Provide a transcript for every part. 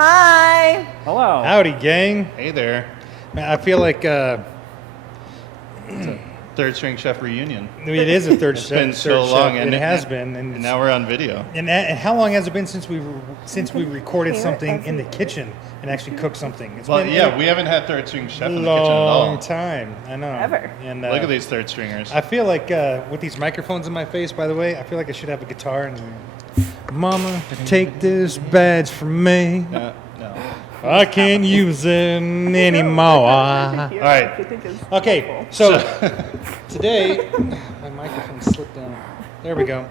Hi. Hello. Howdy, gang. Hey there. Man, I feel like Third string chef reunion. it is a third It's chef. been so third long, chef. and it has been. And now we're on video. And how long has it been since we recorded Here something in the everywhere. kitchen and actually cooked something? It's Well, been yeah, we haven't had third string chef a in the kitchen at all. long time. I know. Ever. And Look at these third stringers. I feel like with these microphones in my face, by the way, I feel like I should have a guitar and Mama, take this badge from me. No. I can't use it anymore. All right. Okay, so today, my microphone slipped down. There we go.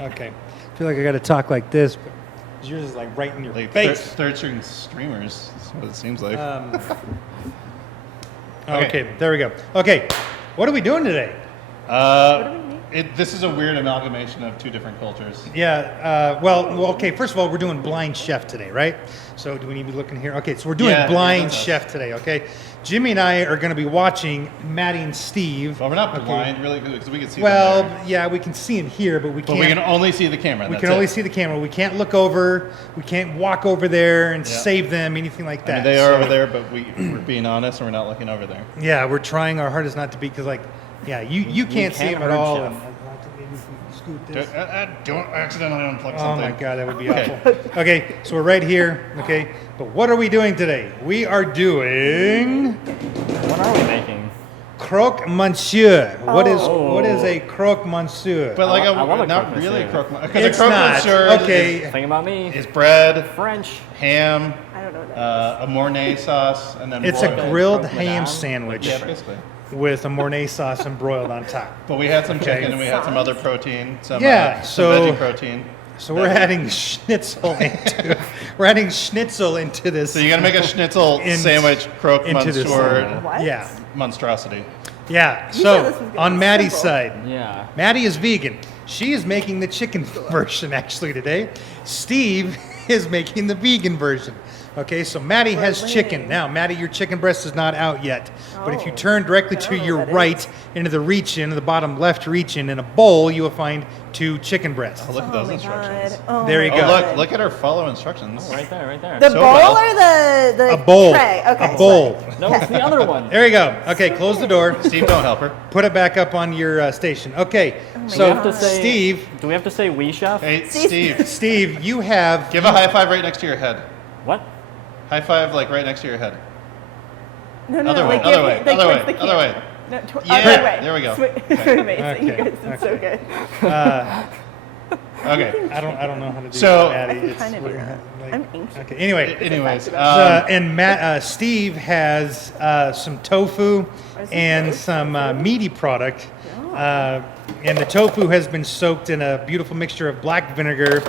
Okay. I feel like I got to talk like this, but yours is like right in your Like face. third string streamers. That's what it seems like. Okay, there we go. Okay, what are we doing today? This is a weird amalgamation of two different cultures. Yeah, well, okay, first of all, we're doing blind chef today, right? So do we need to be looking here? Okay, so we're doing Yeah, blind that's us. chef today, okay? Jimmy and I are going to be watching Maddie and Steve. Well, we're not Okay. blind, really, because we can see Well, them there. yeah, we can see him here, but we But can't. we can only see the camera. We that's can only it. see the camera. We can't look over. We can't walk over there and Yeah. save them, anything like I that. mean, they are So, over there, but we're being honest and we're not looking over there. Yeah, we're trying our hardest not to be, because, like, yeah, you can't see can't them at hurt all. Chef. And, maybe if we scoot this. Don't accidentally unplug Oh something. my God, that would be Okay. awful. Okay, so we're right here. Okay, but what are we doing today? We are doing What are we making? croque monsieur. What Oh. is a croque monsieur? But like, I love a not croque really monsieur. croque monsieur. It's not. Okay. Think about me. Is bread, French. ham, I don't know what that a Mornay sauce, and then It's a broiled. grilled croque ham madame. sandwich Yeah, basically. with a Mornay sauce and broiled on top. But we had some Okay. chicken and we had some other protein, some, Yeah, some so- veggie protein. So we're adding schnitzel into this. So you got to make a schnitzel In- sandwich, croque into this monsieur thing. What? Yeah, monstrosity. yeah. said So this was gonna on be Maddie's simple. side, Yeah. Maddie is vegan. She is making the chicken version actually today. Steve is making the vegan version. Okay, so Maddie has chicken. Now, Maddie, your chicken breast is not out yet. But if you Oh. turn directly I to don't know your what that right into the reach-in, the bottom left reach-in, in a bowl, you will find 2 chicken breasts. Oh, look at Oh those my instructions. God. Oh There you my go. Oh, God. look at our follow instructions. Oh, right there, right there. The So bowl well. or the A bowl. tray? Okay. A bowl. No, it's the other one. There you go. Okay, close the door. Steve, don't help her. Put it back up on your station. Okay, my so Do we have to say, Steve, Do we have to say we, chef? Hey, Steve. Steve, you have give a high five right next to your head. What? High five, like right next to your head. No, no, Other no. way, Like, other give way, it, like, other towards way, the other camera. way. No, Yeah, other way. there we go. Amazing. You Okay, guys did so okay. good. Okay. I don't know how to do So- that, Maddie. I'm It's- trying to do we're that. gonna, like- I'm anxious. Okay. Anyway, Anyways, and Steve has some tofu and tofu? some meaty product. And the tofu has been soaked in a beautiful mixture of black vinegar,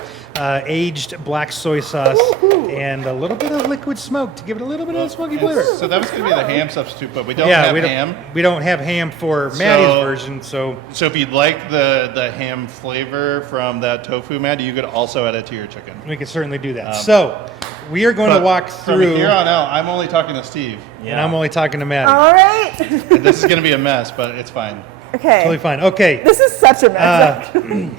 aged black soy sauce, and a little bit of liquid smoke to give it a little bit of smoky flavor. so that was going to be the ham substitute, but we don't Yeah, have we don't, ham. we don't have ham for Maddie's version, so So if you'd like the ham flavor from that tofu, Maddie, you could also add it to your chicken. we can certainly do that. So we are going to But walk from through, here on out, I'm only talking to Steve. and I'm only talking to Maddie. All right. And this is going to be a mess, but it's fine. Okay. Totally fine. Okay, This is such a mess.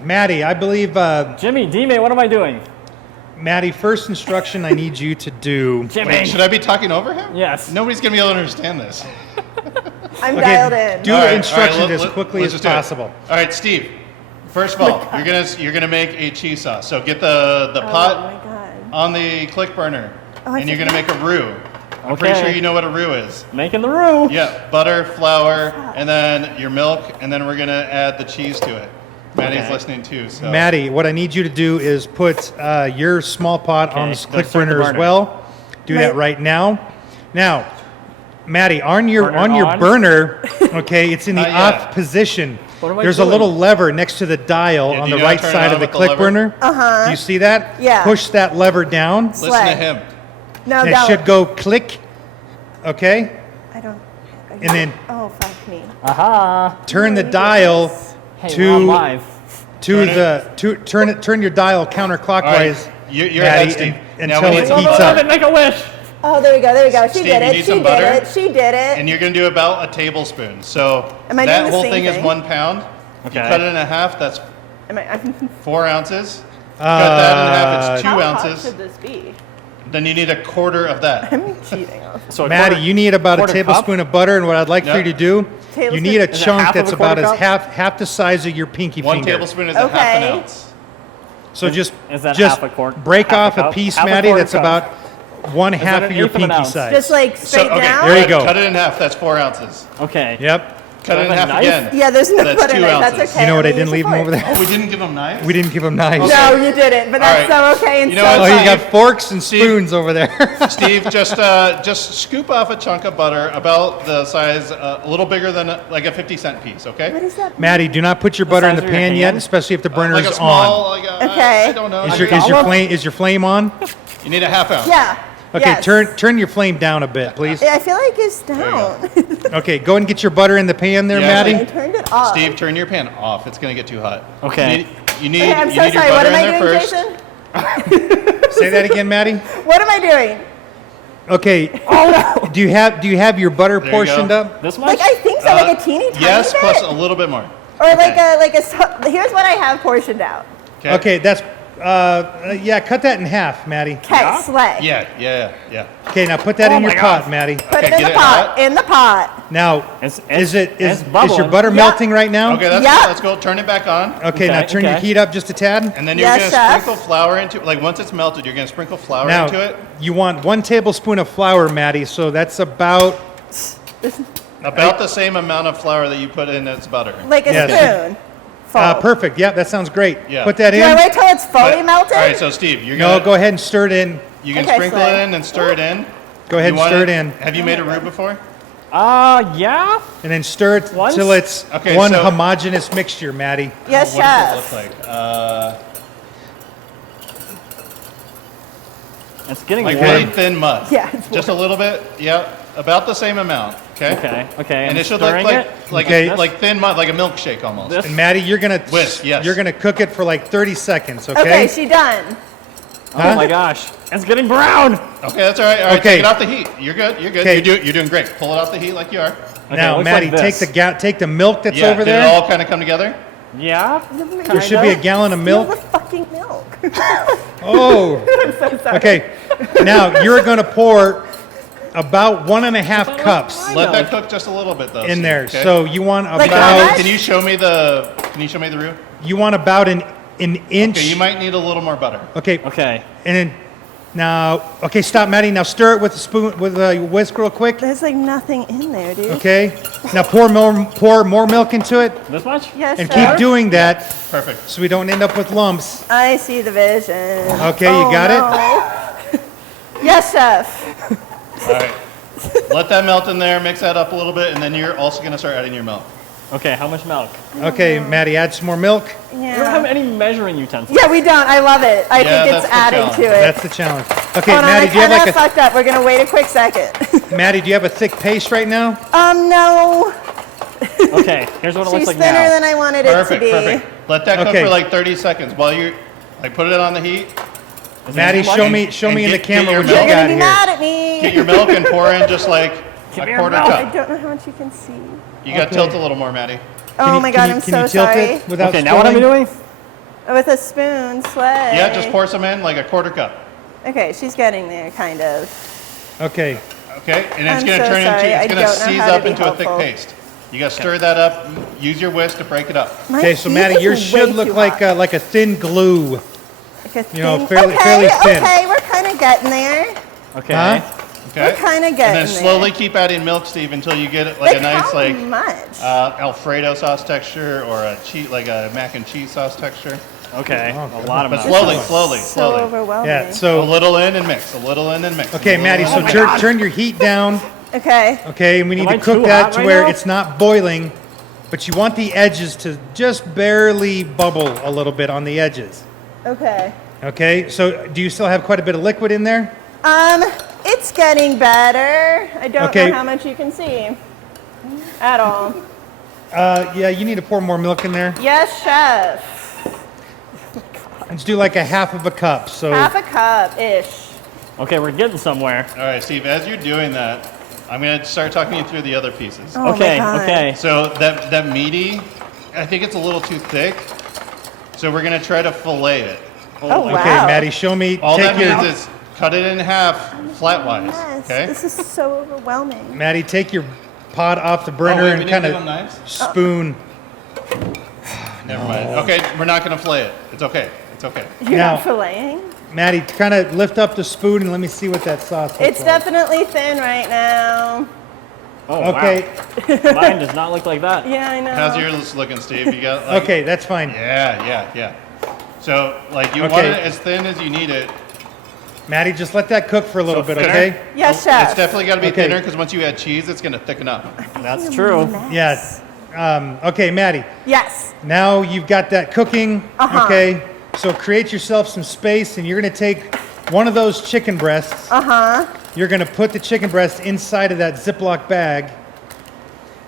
Maddie, I believe, Jimmy, D-Mate, what am I doing? Maddie, first instruction I need you to do. Jimmy. Wait, should I be talking over him? Yes. Nobody's going to be able to understand this. I'm dialed in. Do All right, instructions all right, as quickly let's as just do it. possible. All right, Steve. First of all, you're gonna make a cheese sauce. So get the Oh pot my God. on the click burner, Oh, I and you're gonna make a roux. I'm Okay. pretty sure you know what a roux is. Making the roux. Yeah, butter, flour, and then your milk, and then we're gonna add the cheese to it. Maddie's Okay. listening too. So Maddie, what I need you to do is put your small pot on Okay, this click go start the burner as burner. well. Do that Wait. right now. Now, Maddie, on your Burner on? burner, okay, it's in the Not yet. off position. What am I There's a doing? little lever next to the dial Yeah, on do the you know how right to turn it side on of the with the click lever? burner. Uh-huh. Do you see that? Yeah. Push that lever down. listen Slay. to him. No, And it dial should go click. Okay? I don't. And then Oh, fuck me. Aha. turn the you do dial this. Hey, to we're on live. to Turn the turn your dial counterclockwise, All right, you're Maddie, ahead, Steve. Now until we it need to heats heat up. up. Make a wish. Oh, there we go. There we go. She Steve, did you it. need She some did butter? it. She did it. And you're gonna do about a tablespoon. So Am I that doing the whole same thing is thing? 1 pound. If you Okay. cut it in half, that's I'm 4 ounces. Cut that in half, it's 2 How hot ounces. should this be? Then you need a quarter of that. I'm cheating. So a Maddie, quarter- you need about a quarter tablespoon of butter, and what I'd like for you to do, you need a Tablespoon? Is it chunk half of that's a about quarter as cup? half the size of your pinky One finger. tablespoon is a half an Okay. ounce. So just Is that just half a quart? break half off a cup? piece, Half a Maddie. quarter That's cup. about one half an of your eighth of an pinky ounce? size. Just like straight down? There you go. Cut it in half. That's 4 ounces. Okay. Yep. Cut it in have a half knife? again. Yeah, there's no That's butter 2 knife. That's ounces. okay. You know what? I I'm gonna didn't leave use them a over fork. there. Oh, we didn't give them knives? We didn't give them knives. No, you didn't, but that's All so okay. And You know so what? Oh, you fine. got forks and Steve- spoons over there. Steve, just scoop off a chunk of butter about the size, a little bigger than like a 50-cent piece, okay? What is that? Maddie, do not put your butter in size the of your pan yet, hand? especially if the burner Like a is small, on. like a, Okay. I don't know. Is Like your, a is olive? your flame on? You need a half ounce. Yeah. Okay, yes. turn your flame down a bit, please. Yeah, I feel like it's you down. Okay, go and get your butter in the pan there, Yeah. I Maddie. turned it off. Steve, turn your pan off. It's going to get too hot. Okay. You need, Okay, I'm you so need your sorry. What butter am in I there doing, first. Jason? Say that again, Maddie. What am I doing? Okay. Oh no. Do you have your butter There you portioned go. up? This much? Like I think so, like a teeny tiny Yes, bit. plus a little bit more. Or like a here's what I have portioned out. Okay, that's yeah. Cut that in half, Maddie. Okay, Yeah? slay. Yeah. Okay, now put that Oh in my your God. pot, Maddie. Put Okay, it in get the it pot. hot. In the pot. Now, It's is your bubbling. butter Yeah. melting right now? Okay, that's Yeah. good. Let's go. Turn it back on. Okay, now Okay, turn your okay. heat up just a tad. And then you're Yes, going to chef. sprinkle flour into it. Like once it's melted, you're going to sprinkle flour Now, into it. you want 1 tablespoon of flour, Maddie. So that's about About the same amount of flour that you put in its butter. Like a Yes. spoon. Full. perfect. Yeah, that sounds great. Yeah. Put that Do in. I wait till it's fully But- melted? All right, so Steve, you're No, going to go ahead and stir it in. You can Okay, sprinkle slay. it in and stir it in. Go ahead You and want stir it in, Have you made a roux before? Yeah. and then stir it Once? till it's Okay, one so- homogeneous mixture, Maddie. Yes, What does it chef. look like? It's getting Like warm. really thin mud. Yeah, it's Just a little bit. Yeah, about the same amount. Okay. Okay. And I'm it should look stirring like it. Okay. like thin mud, like a milkshake almost. This- And Maddie, you're gonna Whisk, yes. you're gonna cook it for like 30 seconds. Okay. Okay, she done. Oh my gosh. It's getting brown. Okay, that's all right. All right, Okay. take it off the heat. You're good. You're good. Okay. You're doing great. Pull it off the heat like you are. Okay, Now, looks Maddie, like this. take the milk that's Yeah. over Did there. it all kind of come together? Yeah. There should be a gallon of Steal milk. the fucking milk. Oh. I'm so sorry. Okay. Now you're gonna pour about 1.5 cups I Let know. that cook just a little bit though. in there. okay? So you want Like how about much? Can you show me the roux? you want about an inch. Okay, you might need a little more butter. Okay. Okay. And then now, okay, stop, Maddie. Now stir it with a spoon, with a whisk, real quick. There's like nothing in there, dude. Okay. Now pour more milk into it, This much? Yes, and chef. keep doing that Perfect. so we don't end up with lumps. I see the vision. Okay, you got it? Yes, chef. All right. Let that melt in there. Mix that up a little bit, and then you're also gonna start adding your milk. Okay, how much milk? Okay, Maddie, add some more milk. We don't have Yeah. any measuring utensils. Yeah, we don't. I love it. I Yeah, think it's that's the adding challenge. to it. That's the challenge. Okay, Hold on, Maddie, I do you have kind like of fucked up. We're gonna wait a quick second. Maddie, do you have a thick paste right now? No. Okay, here's what it She's looks like thinner now. than I wanted it Perfect. to be. Perfect. Let that cook Okay. for like 30 seconds while you like put it on the heat. Is Maddie, it show me And in the get camera your what milk. you You're got gonna be here. mad at me. Get your milk and pour in just like Give a me your quarter milk. I cup. don't know how much you can see. You got to Okay. tilt a little more, Maddie. Oh my god, I'm can so you tilt sorry. it without Okay, now what am I spilling? doing? With a spoon, slay. Yeah, just pour some in like a quarter cup. Okay, she's getting there, kind of. Okay. Okay, and it's I'm gonna so turn sorry. into I it's gonna don't know seize how to up be into a thick helpful. paste. You got to stir that up. Use your whisk to break it up. My Okay, so heat Maddie, is yours way should look too like hot. a thin glue. Like a you know, thin- fairly- okay, fairly thin. Okay, we're kind of getting there. Okay. Huh? Okay. We're kinda And getting then there. slowly keep adding milk, Steve, until you get like a nice how like much? Alfredo sauce texture or a like a mac and cheese sauce texture. Okay. Oh, A lot of But milk. slowly. so overwhelming. Yeah. A So little in and mix. A little in and mix. okay, A little Maddie. in So and mix. turn your heat down. Okay. Okay, and we need Am to I cook too that hot to right where now? it's not boiling, but you want the edges to just barely bubble a little bit on the edges. Okay. Okay. So do you still have quite a bit of liquid in there? It's getting better. I don't Okay. know how much you can see at all. Yeah. You need to pour more milk in there. Yes, chef. Let's do like a half of a cup. So Half a cup ish. Okay, we're getting somewhere. All right, Steve. As you're doing that, I'm gonna start talking you through the other pieces. Oh Okay, my God. okay. So that meaty, I think it's a little too thick. So we're gonna try to fillet it. Oh, wow. okay, Maddie, show me. All take that your means is cut it in half flatwise. Yes, Okay. this is so overwhelming. Maddie, take your pot off the burner wait, we and didn't kind give them of knives? spoon. Never mind. Okay, we're not gonna fillet it. It's okay. It's okay. You're Now- not filleting? Maddie, kind of lift up the spoon and let me see what that sauce looks It's like. definitely thin right now. Oh, Okay, wow. Mine does not look like that. Yeah, I know. How's yours looking, Steve? You got like, okay, that's fine. Yeah. So like you Okay. want it as thin as you need it. Maddie, just let that cook for a little So bit, thinner? okay? Yes, chef. It's definitely got to be Okay. thinner because once you add cheese, it's gonna thicken up. That's true. Yes. Okay, Maddie, Yes. now you've got that cooking, Uh-huh. okay? So create yourself some space and you're gonna take one of those chicken breasts. Uh-huh. You're gonna put the chicken breast inside of that Ziploc bag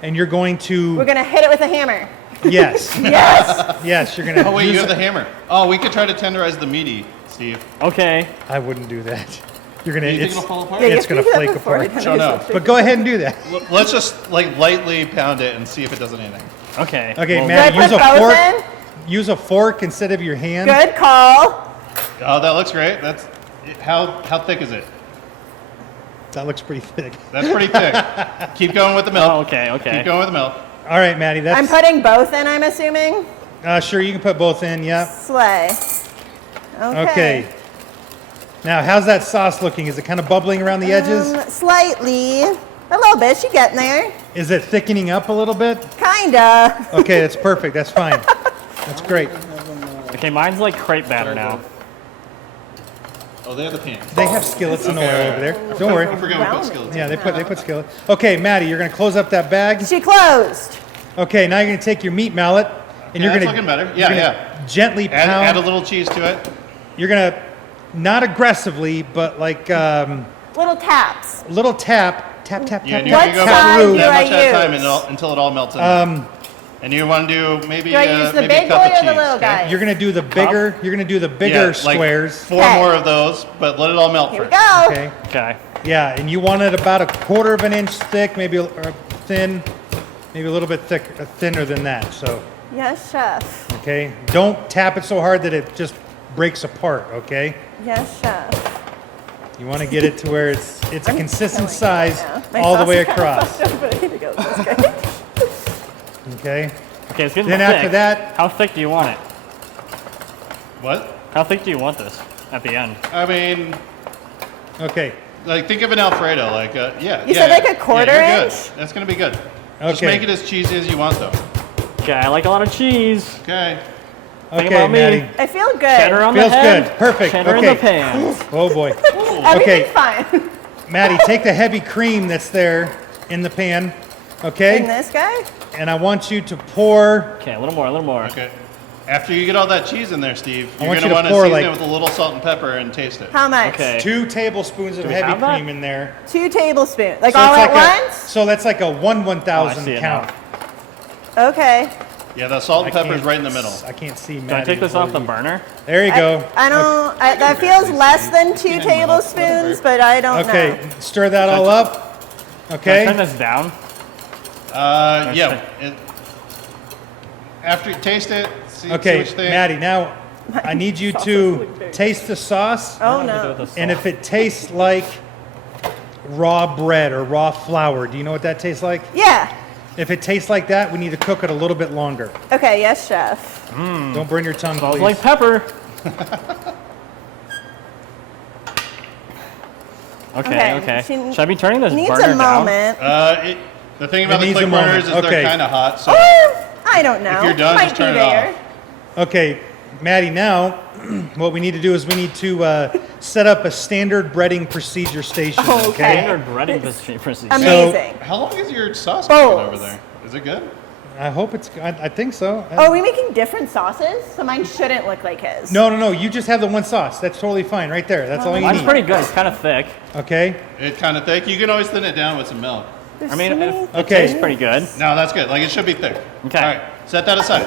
and you're going to, We're gonna hit it with a hammer. yes, Yes. yes, you're gonna Oh wait, you use have the hammer. Oh, we could try to tenderize the meaty, Steve. Okay. I wouldn't do that. You're gonna, Do you think it's, it'll fall apart? Yeah, you it's have to gonna do that flake before apart. you Show no. something. But go ahead and do that. Let's just like lightly pound it and see if it does anything. Okay. Okay, Well, Maddie, Should I use a put both fork. in? Use a fork instead of your hand. Good call. Oh, that looks great. That's how thick is it? That looks pretty thick. That's pretty thick. Keep going with the milk. Oh, okay, okay. Keep going with the milk. All right, Maddie, that's I'm putting both in, I'm assuming. sure you can put both in. Yeah. Slay. Okay. Okay. Now, how's that sauce looking? Is it kind of bubbling around the edges? Slightly. A little bit. She getting there. Is it thickening up a little bit? Kinda. Okay, that's perfect. That's fine. That's great. Okay, mine's like crepe batter now. Oh, they have the pan. They have skillets and oil Okay. over there. Don't worry. I forgot we put skillets. Yeah, they put skillet. Okay, Maddie, you're gonna close up that bag. She closed. Okay, now you're gonna take your meat mallet and you're That's gonna looking better. you're Yeah, gonna gently Add pound. a little cheese to it. You're gonna not aggressively, but like Little taps. little tap. Yeah, What and you're gonna go side do that I much at a time use? until it all melts in. And you want to do maybe Do I use the maybe a big cup boy of or cheese. the little okay? guy? You're gonna do the bigger. You're gonna do the bigger like squares. 4 Okay. more of those, but let it all melt Here we first. go. Okay. Okay. Yeah, and you want it about a quarter of an inch thick, maybe or thin, maybe a little bit thinner than that. So, Yes, chef. okay. Don't tap it so hard that it just breaks apart. Okay. Yes, chef. You want to get it to where it's a consistent Killing size it right now. My all the sauce way is kinda across. fucked up, but I need to go this way. Okay. Okay, it's getting Then thick. after that- How thick do you want it? What? How thick do you want this at the end? I mean, Okay. like think of an Alfredo, like yeah. You yeah, said like a yeah, quarter you're inch? Good. That's gonna be good. Just Okay. make it as cheesy as you want, though. Okay, I like a lot of cheese. Okay. Think Okay, about me. Maddie. I feel good. Cheddar on Feels the head. good. Perfect. Cheddar Okay. in the pan. Oh boy. Everything's Okay. fine. Maddie, take the heavy cream that's there in the pan. And Okay. this guy? And I want you to pour. Okay, a little more, a little more. Okay. After you get all that cheese in there, Steve, I you're want gonna you to want to pour, season like- it with a little salt and pepper and taste it. How much? Okay. 2 tablespoons of we heavy have that? cream in there. 2 tablespoons. Like So all it's at like once? So that's like a 1/1000 see it count. Okay. Yeah, the salt and I pepper is can't- right in the middle. I can't see. Can I take this off the burner? There you go. I don't. That feels less than 2 tablespoons, but I don't Okay, know. stir that all up. Can I turn Okay. this down? Yeah. After you taste it, see Okay, what you think. Maddie. Now, I need you to taste the sauce, Oh What do I do no. with the and salt? if it tastes like raw bread or raw flour, do you know what that tastes like? Yeah. If it tastes like that, we need to cook it a little bit longer. Okay. Yes, chef. Don't burn your tongue, Smells please. like pepper. Okay, okay. she Should I be turning this Needs burner a down? moment. The thing about the needs click a moment. burners is Okay. they're kind of hot, so I don't know. you're done, Might just turn be it off. there. Okay, Maddie, now what we need to do is we need to set up a standard breading procedure station, Okay. okay? Standard breading procedure. Amazing. how long is your sauce Bowls. cooking over there? Is it good? I hope it's, I think so. Oh, are we making different sauces? So mine shouldn't look like his. No, you just have the one sauce. That's totally fine right there. That's all you Mine's need. pretty good. It's kind of thick. Okay? It's kind of thick. You can always thin it down with some milk. There's I mean, so many- it Okay. tastes pretty good. No, that's good. Like it should be thick. Okay. All right. Set that aside.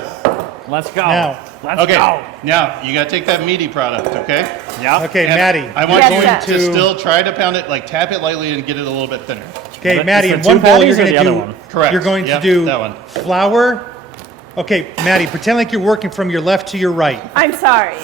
Let's go. Now. Let's Okay. go. Now you got to take that meaty product. Okay. Yep. Okay, And Maddie. I want Yes, you chef. to still try to pound it, like tap it lightly and get it a little bit thinner. Okay, Is it Maddie, the in two one bowl patties you're or going the to other do. one? Correct. You're going to Yep, do that one. flour. Okay, Maddie, pretend like you're working from your left to your right. I'm sorry.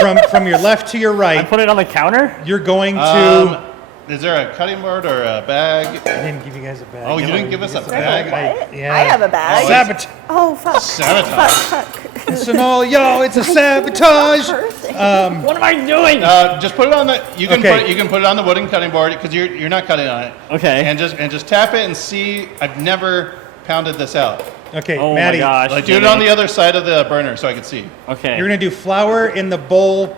from your left to your I right, put it on the counter? you're going to. Is there a cutting board or a bag? I didn't give you guys a bag. Oh, you didn't give us a bag? What? Yeah. I have a bag. Sabotage. Oh, fuck. Sabotage. Fuck. Listen, all y'all, it's a sabotage. What am I doing? Just put it on the. You can Okay. put it on the wooden cutting board because you're not cutting on it. Okay. And just tap it and see. I've never pounded this out. Okay, Oh Maddie, my gosh. Like do it on the other side of the burner so I can see. Okay. you're gonna do flour in the bowl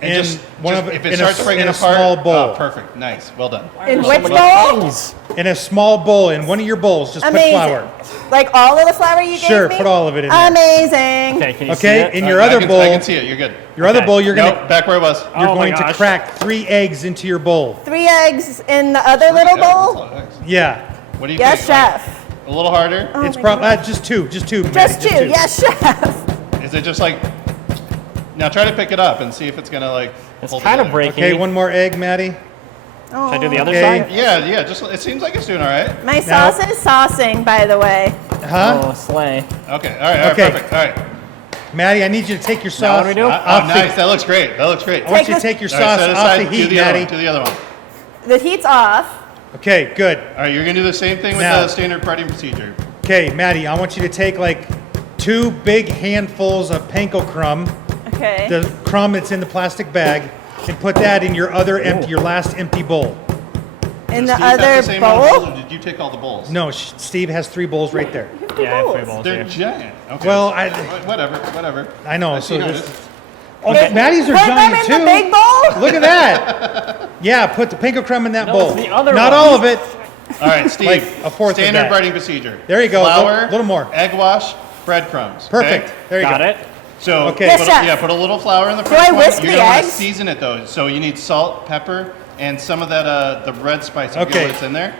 And in just one of if it in starts a, breaking in a apart, small bowl. Oh, perfect, nice, well done. In So which many bowl? things. In a small bowl, in one of your bowls, just Amazing. put flour. Like all of the flour you gave me? Sure, put all of it in there. Amazing. Okay, can you see Okay, it? in your I other can, bowl, I can see it. You're good. your other Okay. bowl, you're Nope, gonna back where it was. you're Oh my going to gosh. crack 3 eggs into your bowl. 3 eggs in the other little bowl? Yeah, What do you Yes, think? chef. A little harder. Oh it's my probably God. just two, Just Maddie, two. Yes, chef. Is it just like? Now try to pick it up and see if it's gonna like. It's hold kind of together. breaking. Okay, one more egg, Maddie. Should I do the other Okay. side? Yeah. Just it seems like it's doing all right. My Now- sauce is saucing, by the way. Huh? Oh, slay. Okay. All right. Okay. Perfect. All right. Maddie, I need you to take your Now sauce. what do we do? Oh, off the- nice. That looks great. That looks great. I want you to Take take your All right, sauce set it off aside, the do heat, the other Maddie. one, do the other one. The heat's off. Okay, good. All right, you're gonna do the same thing with Now- the standard parting procedure. Okay, Maddie, I want you to take like 2 big handfuls of panko crumb, Okay. the crumb that's in the plastic bag, and put that in your other empty, your last empty bowl. In Does the Steve have other same amount of bowls, bowl? or did you take all the bowls? No, Steve has 3 bowls right there. Yeah, I have 3 bowls. bowls They're here. giant. Okay. Well, I- whatever. I know. I So see how it this, is. oh, Wait, Maddie's are put them giant in too. the big bowl? Look at that. Yeah, put the panko crumb in that No, bowl. it's the other Not one. all of it. All right, Steve. Like a fourth of standard that. parting procedure. There you go. Flour, Little more. egg wash, breadcrumbs. Perfect. Okay? There you Got go. it? So Okay. Yes, put, chef. put a little flour in the Do first I one. whisk You're the gonna want to eggs? season it though. So you need salt, pepper, and some of that the red spice. Okay. That's in there.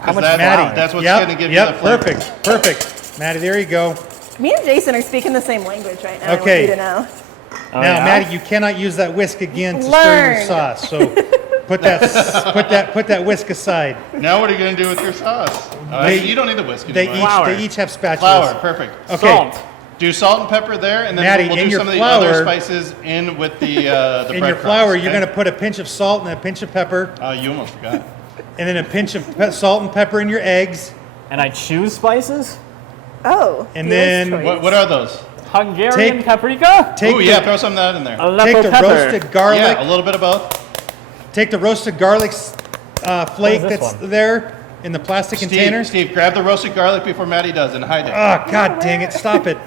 How much that's, Maddie. That's what's Yep, gonna give yep, you the flavor. Perfect. Maddie, there you go. Me and Jason are speaking the same language right now. Okay. I want you to know. Oh, Now, yeah? Maddie, you cannot use that whisk again to stir your Learn. sauce. So put that whisk aside. Now what are you gonna do with your sauce? They- You don't need the whisk They anymore. Flour. each have spatulas. Flour, perfect. Okay. Salt. Do salt and pepper there, and then Maddie, we'll in do your some of the other flour- spices in with the In your breadcrumbs, flour, you're okay? going to put a pinch of salt and a pinch of pepper, You almost forgot. and then a pinch of salt and pepper in your eggs, And I choose spices? Oh. And dealer's then- choice. What are those? Hungarian Take- paprika? Take Oh the, yeah, throw some of that in there. Aleppo take the pepper. roasted garlic. Yeah, a little bit of both. Take the roasted garlic flake What is this that's one? there in the plastic container. Steve, grab the roasted garlic before Maddie does and hide it. Oh, God dang it! Stop it.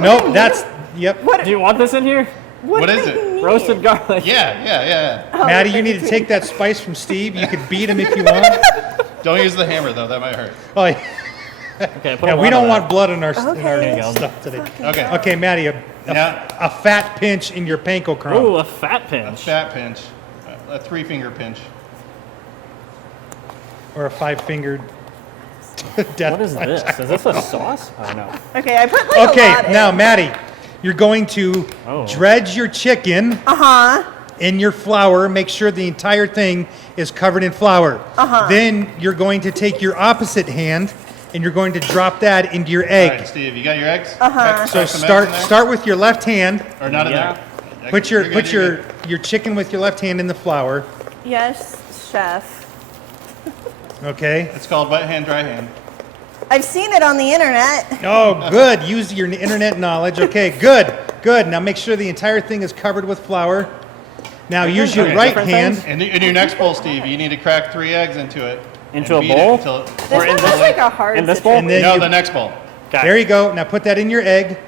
Nope, that's yep. What, Do you want this in here? What do is you it? need? Roasted garlic. Yeah. Oh, Maddie, in you need to between. take that spice from Steve. You could beat him if you want. Don't use the hammer though, that might hurt. Oh, yeah. Okay, put Yeah, a we lot don't of want that. blood in our, Okay. stuff today. Okay. Okay, Maddie, Now, a fat pinch in your panko crumb. Ooh, a fat pinch. fat pinch, a 3-finger pinch. Or a 5-fingered death What is punch. this? Is this a sauce? Oh, no. Okay, I put like Okay, a lot now in. Maddie, you're going to Oh. dredge your chicken Uh-huh. in your flour. Make sure the entire thing is covered in flour. Uh-huh. Then you're going to take your opposite hand and you're going to drop that into your All egg. right, Steve, you got your eggs? Uh-huh. So Crack some eggs in there? start with your left hand. Or not in Yeah. there. Put You're good, you're good. your chicken with your left hand in the flour. Yes, chef. Okay. It's called wet hand, dry hand. I've seen it on the internet. Oh, good. Use your internet knowledge. Okay, good. Now make sure the entire thing is covered with flour. Now use your Okay, right different hand. things? In your next bowl, Steve, you need to crack 3 eggs into it. Into and a beat it bowl? until- This Or one in has this- like a hard in this bowl? And then no, you- the next bowl. Okay. There you go. Now put that in your egg.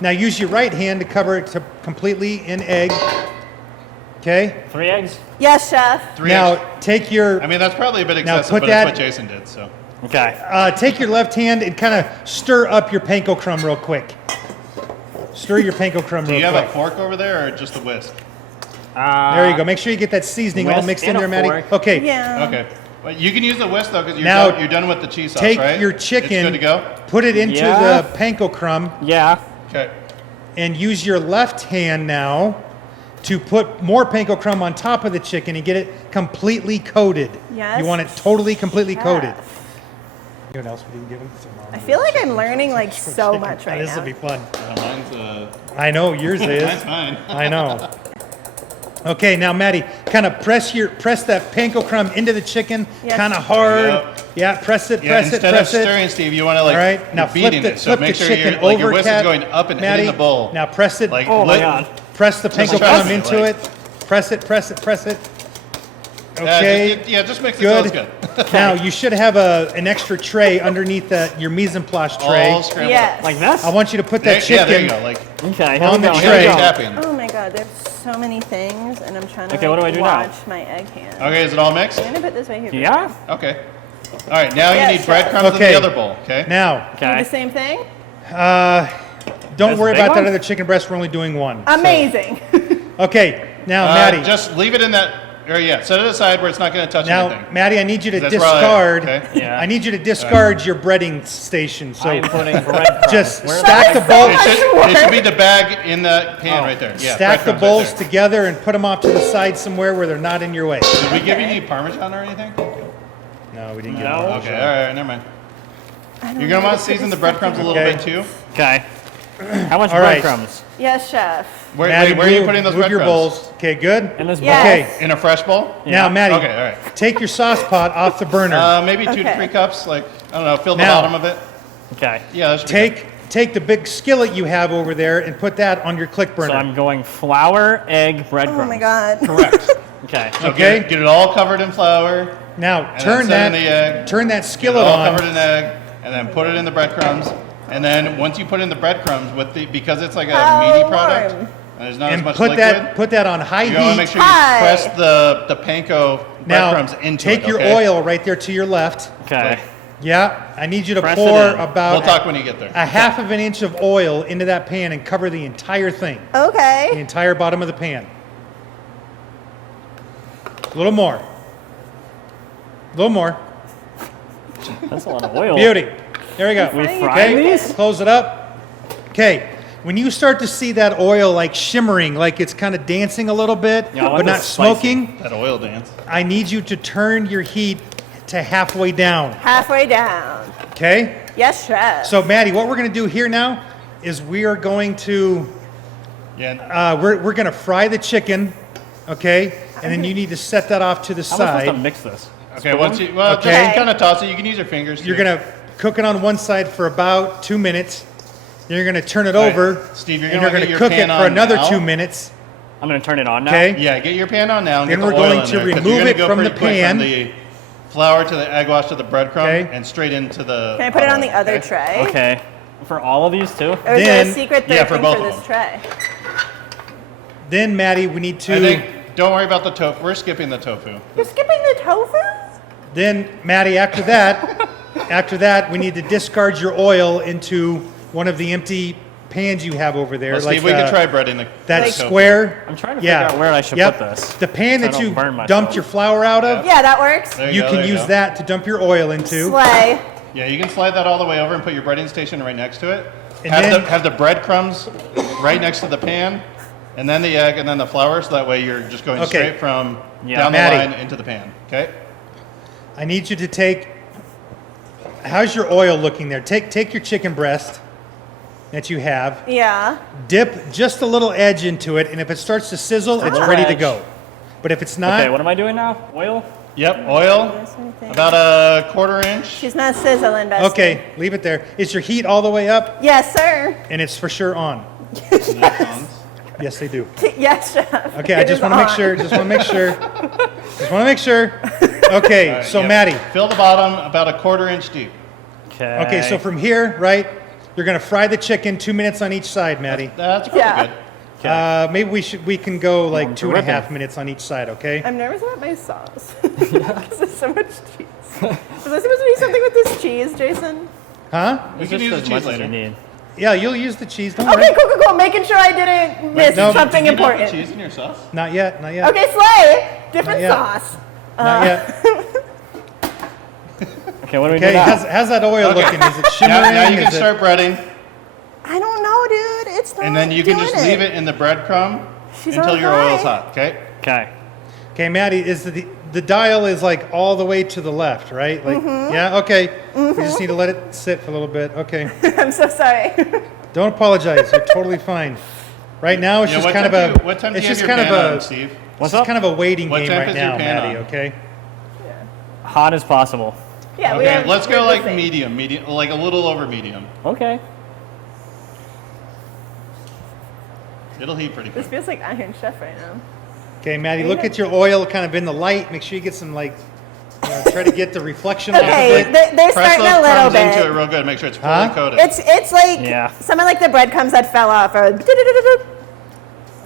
Now use your right hand to cover it completely in egg. Okay. 3 eggs? Yes, chef. 3 Now eggs. take your I mean, that's probably a bit Now excessive, put but that- it's what Jason did, so. Okay. take your left hand and kind of stir up your panko crumb real quick. Stir your panko crumb Do real you have quick. a fork over there or just a whisk? There you go. Make sure you get that seasoning all whisk mixed in and a there, Maddie. fork. Okay. Yeah. Okay. But you can use the whisk though, because Now, you're done with the cheese sauce, Take right? your It's chicken, good to go? put it into Yeah. the panko crumb, Yeah. Okay. and use your left hand now to put more panko crumb on top of the chicken and get it completely coated. Yes. You want it totally completely coated. Chef. You know what else we didn't give him? I feel like I'm learning like so much right This now. will be fun. Mine's I know yours is. mine's fine. I know. Okay, now Maddie, kind of press that panko crumb into the chicken, Yes. kind of hard. Yep. Yeah, press it, Yeah, press it, instead press of it. stirring, Steve, you want to like All right, now you're beating flip it. So make the sure chicken you're, like, your over, whisk Kat. is going up and Maddie, hitting the bowl. Now press it. Like Oh my lit- God. Press the panko Just crumb press it, into like- it. Press it, press it, press it. Yeah, Okay. just mix it Good. so it's good. Now you should have an extra tray underneath your mise en place tray. All scrambled. Yes. Like this? I want you to put There, that chicken. yeah, there you go. Like Okay, on the here we tray. go. tapping. Oh my god, there's so many things, and I'm trying to Okay, what do I do now? watch my egg hand. Okay, is it all mixed? I'm gonna put this right here. Yeah? Okay. All right, now Yes, you need chef. breadcrumbs in Okay. the other bowl. Okay. Now, Do Okay. the same thing? don't That's worry a big about that one? other chicken breast. We're only doing one. so- Amazing. Okay, now Maddie. Just leave it in that. Or yeah, set it aside where it's not going to touch Now, anything. Maddie, I need you to That's raw egg, discard. okay? Yeah. I need you to discard your breading station. I So am putting breadcrumbs. just Where are stack the they? bowls. It should be the bag in that pan right there. Yeah. Stack the breadcrumbs bowls right there. together and put them off to the side somewhere where they're not in your way. Did we give you any Parmesan or anything? No, we didn't get No. them. Okay, all right, never mind. I don't You're know going to how want to put season the this breadcrumbs a little Okay. bit too. Okay. How much All right. breadcrumbs? Yes, chef. Where Maddie, are you move- putting those move your breadcrumbs? bowls. Okay, good. In this bowl? Yes. Okay. In a fresh bowl? Now, Yeah. Maddie, Okay, all right. take your sauce pot off the burner. Maybe 2 to Okay. 3 cups. Like, I don't know, fill the Now- bottom of it. Okay. Yeah, that should be good. Take the big skillet you have over there and put that on your click burner. So I'm going flour, egg, breadcrumbs. Oh my god. Correct. Okay. So Okay. get it all covered in flour. Now And turn then set that in the egg. turn that Get it skillet all on. covered in egg, and then put it in the breadcrumbs. And then once you put in the breadcrumbs, because it's like a How meaty product, warm? and there's not as And much put liquid, that on high you want to heat. make sure you Hi. press the panko Now breadcrumbs into take it. your okay? oil right there to your left. Okay. Yeah, I need you to Press it pour in. about We'll talk when you get there. a half of an inch of oil into that pan and cover the entire thing, the Okay. entire bottom of the pan. A little more. A little more. That's a lot of oil. Beauty. There we go. We Frying frying Okay, these? close it up. Okay, when you start to see that oil like shimmering, like it's kind of dancing a little bit, Yeah, I want but not this spicy. smoking, That oil dance. I need you to turn your heat to halfway down. Halfway down. Okay? Yes, chef. So, Maddie, what we're going to do here now is we are going to Yeah. we're going to fry the chicken, okay? And then you need to set that off to the How am I supposed to side. mix this? Okay. Once you just Okay. kind of toss it. You can use your fingers. You're too. going to cook it on one side for about 2 minutes. Then you're going to turn it All right. over. Steve, you're and gonna you're get going to your cook it pan for on another now. 2 minutes. I'm going to turn it on now. Okay? Yeah, get your pan on now. And Then get we're the oil going in to there, 'cause remove you're gonna it go from pretty the quick pan. From the flour to the egg wash to the breadcrumb Okay. and straight into the. Can I put it on oil, the other okay? tray? Okay. For all of these too? Or is there a Then- secret yeah, third for thing both for of this them. tray? Then, Maddie, we need to. I think. Don't worry about the tofu. We're skipping the tofu. You're skipping the tofu? Then, Maddie, after that, we need to discard your oil into one of the empty pans you have over there. Well, like Steve, we can try breading the that Like- tofu. square. I'm trying to yeah. figure out where I should Yep. put this. The pan so I that don't you burn myself. dumped your flour out of, Yeah, that works. There you go, can there use go. that to dump your oil into. Slay. Yeah, you can slide that all the way over and put your breading station right next to it. And Have then- the breadcrumbs right next to the pan, and then the egg, and then the flour. So that way you're just going Okay. straight from Yeah. down the Maddie. line into the pan. Okay. I need you to take. How's your oil looking there? Take your chicken breast that you have, Yeah. dip just a little edge into it, and if it starts to sizzle, it's ready to Edge. go. But if it's not, Okay, what am I doing now? Oil? Yep. Oil. This one thing. About a 1/4 inch. She's not sizzling, Bessie. okay, leave it there. Is your heat all the way up? Yes, sir. And it's for sure on. Yes, they do. Yes, chef. Okay, I It just is want to make on. sure. Just want to make sure. Just want to make sure. Okay, All right, so yep. Maddie. Fill the bottom about a 1/4 inch deep. Okay. Okay, so from here, right, you're gonna fry the chicken 2 minutes on each side, Maddie. That's pretty Yeah. good. Maybe we can go like I'm 2.5 dripping. minutes on each side. Okay. I'm nervous about my sauce. Because there's so much cheese. Was there supposed to be something with this cheese, Jason? Huh? We It's can just use the as cheese much as later. you need. Yeah, you'll use the cheese. Don't Okay, worry. cool. Making sure I didn't miss No, something Did you dip important. the cheese in your sauce? Not yet. Not yet. Okay, slay. Different Not yet. sauce. Not yet. Okay, what do we Okay. do now? How's that oil Okay. looking? Is it shimmering? Now you can Is it- start breading, I don't know, dude. It's not and then you can doing just leave it in the breadcrumb She's until on your high. oil's hot. Okay. Okay. Okay, Maddie, the dial is like all the way to the left, right? Like, yeah, okay. We just need to let it sit for a little bit. Okay. I'm so sorry. Don't apologize. You're totally fine. Right now, it's Yeah, just what kind of time a. do you- what time do it's you have just your kind of pan a. on, Steve? What's It's up? kind of a waiting What game temp right is your now, pan Maddie. on? Okay. Hot as possible. Yeah, we Okay, have, let's we're go the like same. medium, like a little over medium. Okay. It'll heat pretty This quick. feels like Iron Chef right now. Okay, Maddie, There you look go. at your oil kind of in the light. Make sure you get some like. Try to get the reflection off of Okay, it. they're Press starting those a little crumbs into it bit. real good. Make sure it's fully Huh? coated. It's like Yeah. some of like the breadcrumbs that fell off. Or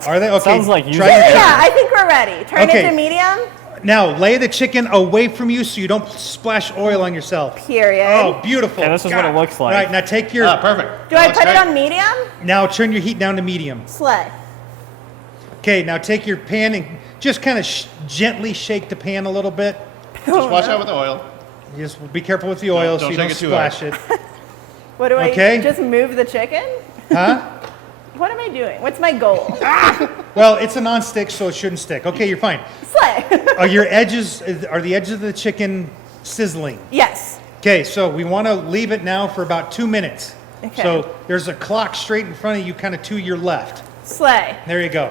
Are they okay? Sounds like try using- your yeah, chicken. I think we're ready. Turn Okay. it to medium. Now lay the chicken away from you so you don't splash oil on yourself. Period. Oh, beautiful. Okay, this is what it looks like. Right, now take your. Perfect. Do I Looks put it great. on medium? Now turn your heat down to medium. Slay. Okay, now take your pan and just kind of gently shake the pan a little bit. Just wash out with the oil. Just be careful with the oil so don't you shake don't it too hard. splash it. What do I Okay. just move the chicken? Huh? What am I doing? What's my goal? Well, it's a non-stick, so it shouldn't stick. Okay, you're fine. Slay. Are your edges? Are the edges of the chicken sizzling? Yes. Okay, so we want to leave it now for about 2 minutes. Okay. So there's a clock straight in front of you, kind of to your left. Slay. There you go.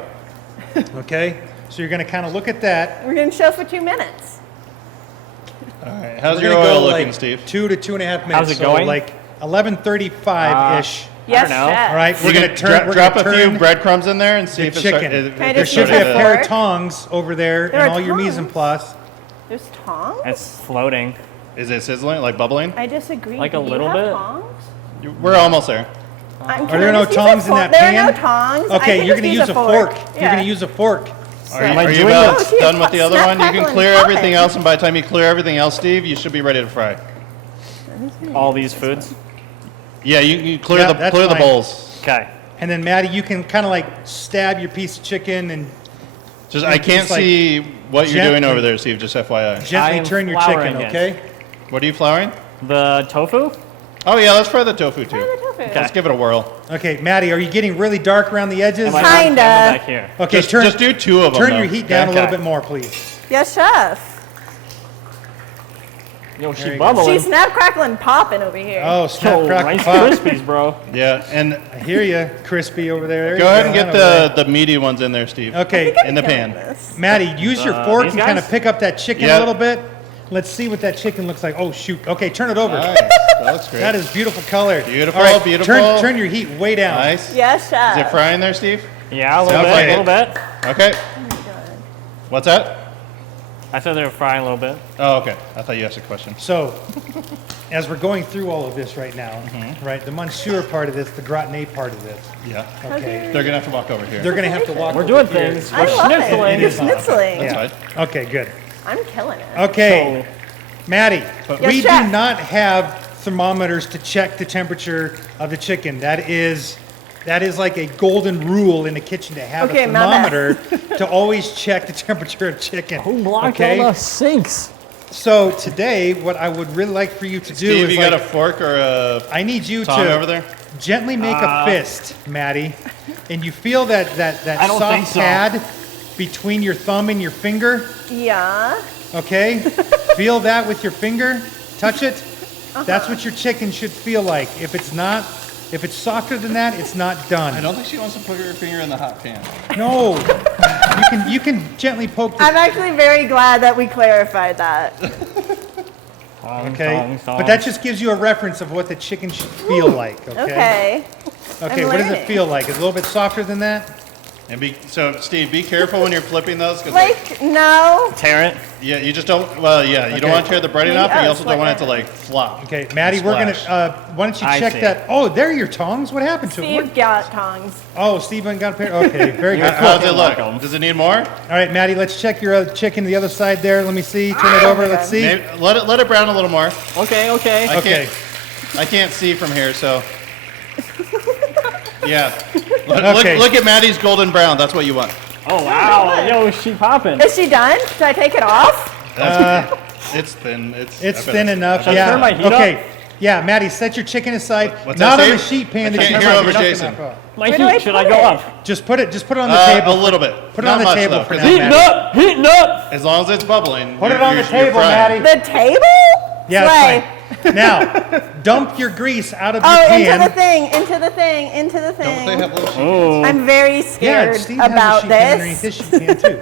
Okay, so you're going to kind of look at that. We're gonna show for 2 minutes. All right. How's We're your gonna oil go looking, like Steve? 2 to 2.5 minutes. How's it so going? like 11:35 ish. Yes, know. chef. All right, we're You going can to turn. we're drop gonna a few turn breadcrumbs in there and see the if it's chicken. if Can I it's There just should be use a a pair of fork? tongs over there There in are all your mise en tongs? place. There's tongs? It's floating. Is it sizzling, like bubbling? I disagree. Like a Do you little have bit? Tongs? We're almost there. Can Are there I no just use a tongs in fork? that There pan? are no tongs. I Okay, can you're just going to use a fork. fork. You're going to use a fork. Are Am you, I are you doing about it? Oh, done with the other snap, one? You can crackle, clear and everything pop it. else, and by the time you clear everything else, Steve, you should be ready to fry. All these foods. Yeah, you clear Yeah, the that's clear the fine. bowls. Okay. And then Maddie, you can kind of like stab your piece of chicken and Just I can't like see what you're doing gently- over there, Steve. Just FYI. I gently am turn your flouring chicken, it. okay? What are you flouring? The tofu? Oh yeah, let's fry the tofu too. Okay. Let's give it a whirl. Okay, Maddie, are you getting really dark around the edges? Am I Kinda. back here? Okay, Just do two of them. turn though. your heat down a Okay. little bit more, please. Yes, chef. Yo, There she you go. bubbling. She's snap, crackling, popping over here. Oh, snap, Yo, crackle, Rice pop. Krispies, bro. Yeah, and I hear you, crispy over there. There go you ahead and get That over the meaty ones in there, Steve. there. Okay, In the Killing pan. this. Maddie, use your fork these and kind guys? of pick up that chicken Yeah. a little bit. Let's see what that chicken looks like. Oh, shoot. Okay, turn it over. Nice. That looks great. That is beautiful color. Beautiful, All right, beautiful. Turn your heat way down. nice. Yes, chef. Is it frying there, Steve? Yeah, a little Sounds bit, like a little it. bit. Okay. What's that? I said they were frying a little bit. Oh, okay. I thought you asked a question. So, as we're going through all of this right now, right, the monsieur part of this, the gratin part of this, Yeah. okay, They're gonna have to walk over here. they're going to have to walk We're over doing here. things. I We're love schnitzeling. it. You're is awesome. schnitzeling. That's Yeah. fine. Okay, good. I'm killing it. Okay, Maddie, Yes, we do chef. not have thermometers to check the temperature of the chicken. That is like a golden rule in the kitchen to have Okay, a my bad. thermometer to always check the temperature of chicken. Who blocked okay? all the sinks? So today, what I would really like for you to do Steve, is you got a like, fork or a I need you tong to over there? gently make a fist, Maddie, and you feel that I don't think soft so. pad between your thumb and your finger. Yeah. Okay, feel that with your finger. Touch it. Uh-huh. That's what your chicken should feel like. If it's not, if it's softer than that, it's not I done. don't think she wants to put her finger in the hot pan. No, you can gently poke. The, I'm actually very glad that we clarified that. okay, but that just gives you a reference of what the chicken should feel like. Okay. Okay. Okay. I'm What does it learning. feel like? Is it a little bit softer than that? And so Steve, be careful when you're flipping those, because Like, no. Tear it. yeah, you just don't. Well, yeah, you don't Okay. want to tear the breading Maybe off, but you us, also don't want it to like like flop. Okay, Maddie, we're gonna. Splash. Why don't you I check see. that? Oh, there are your tongs. What happened to it? Steve got tongs. Oh, Steve got a pair. Okay, very good. How does it look? Welcome. Does it need more? All right, Maddie, let's check your chicken the other side there. Let me see. Turn it over. my Let's God. see. Maybe, let it brown a little more. Okay, okay. Okay. I can't see from here, so. Yeah. Okay. Look at Maddie's golden brown. That's what you want. Oh, wow. Yo, she popping. Is she done? Should I take it off? It's thin. It's I bet thin enough. Should I Yeah. turn my heat Okay. Yeah, Maddie, set your chicken aside. What's Not that, on the Steve? sheet pan. I that can't you hear have over nothing Jason. off. My Where do I heat, should I put go it? up? Just put it on the table. A little bit. Put it Not on the much, table though, for 'cause now, Heating Maddie. up! Heating up! As long as it's bubbling. Put it you're- on the you're table, frying. Maddie. The table? Yeah, Slay. that's fine. Now, dump your grease out of your Oh, pan. into the thing, into the thing, into the Don't they thing. have little sheet? Oh. I'm very Yeah, scared Steve has a about sheet pan underneath this. his sheet pan too.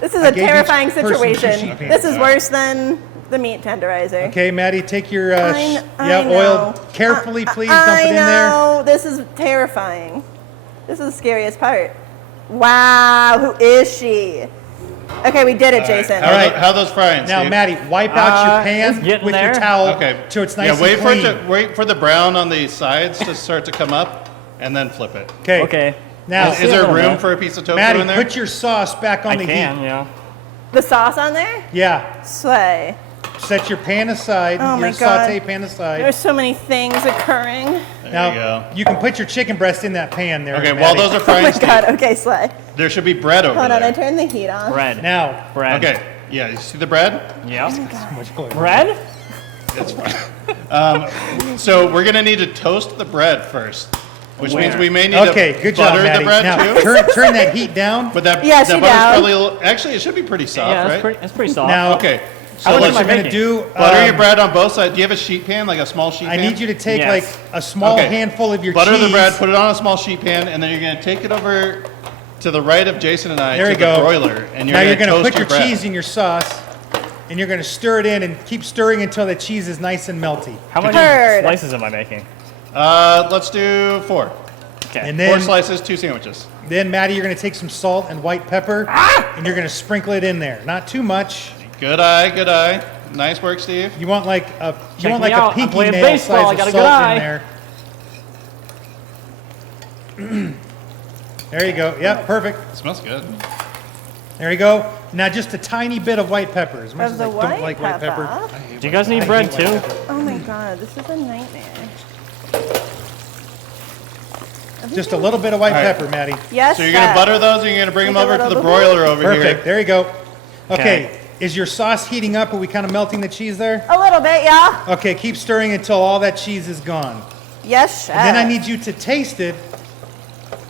This is I a gave each terrifying person 2 situation. sheet pans. This is worse than the meat tenderizer. Okay, Maddie, take your I oil know. carefully, please. Dump I it in there. know. This is terrifying. This is the scariest part. Wow, who is she? Okay, we did it, Jason. All right. How are those frying, Now, Steve? Maddie, wipe out your It's pan getting with your there. towel Okay. so it's nice yeah, wait and for clean. it to wait for the brown on the sides to start to come up, and then flip it. Okay. Okay. Now, Is there little room bit. for a piece of tofu Maddie, in there? put your sauce back on I the can, heat. yeah. The sauce on there? Yeah. Slay. Set your pan aside, Oh your my God. saute pan aside. There's so many things occurring. There Now, you go. you can put your chicken breast in that pan there. Okay, Maddie. while those are Oh frying, my Steve, God. Okay, slay. there should be bread over Hold on, I there. turned the heat on. Bread. Now, Bread. Okay, yeah, you see the bread? Yep. much oil. Bread? That's fine. So we're gonna need to toast the bread first, which means Where? we may need Okay, to good job, butter Maddie. the bread Now, too. turn that heat down. But that, Yeah, that she butter's down. probably a little, actually it should be pretty soft, Yeah, right? that's pretty soft. Now, Okay, How so much what am we're I going to making? do, butter your bread on both sides. Do you have a sheet pan, like a small sheet I pan? need you to take Yes. like a small Okay. handful of your butter cheese. the bread, put it on a small sheet pan, and then you're gonna take it over to the right of Jason and I There to you the go. broiler, and Now you're gonna going to toast put your bread. cheese in your sauce, and you're going to stir it in and keep stirring until the cheese is nice and melty. How many Heard. slices am I making? Let's do 4. Okay. And 4 then, slices, 2 sandwiches. then Maddie, you're going to take some salt and white pepper, and you're going to sprinkle it in there. Not too much. Good eye, good eye. Nice work, Steve. You want like a Check me out. I'm pinky playing nail baseball. I size got of a good salt eye. in there. There you go. Yep, perfect. It smells good. There you go. Now just a tiny bit of white pepper. As much Of as the I don't like white pepper. pepper. Do you guys need I bread hate white too? pepper. Oh my God, this is a nightmare. Just a little bit of white All right. pepper, Maddie. Yes, So you're gonna chef. butter those, and you're gonna bring them Take a over to little the bit. broiler over Perfect. here. There you go. Okay. Okay. Is your sauce heating up? Are we kind of melting the cheese there? A little bit, yeah. Okay, keep stirring until all that cheese is gone. Yes, chef. And then I need you to taste it.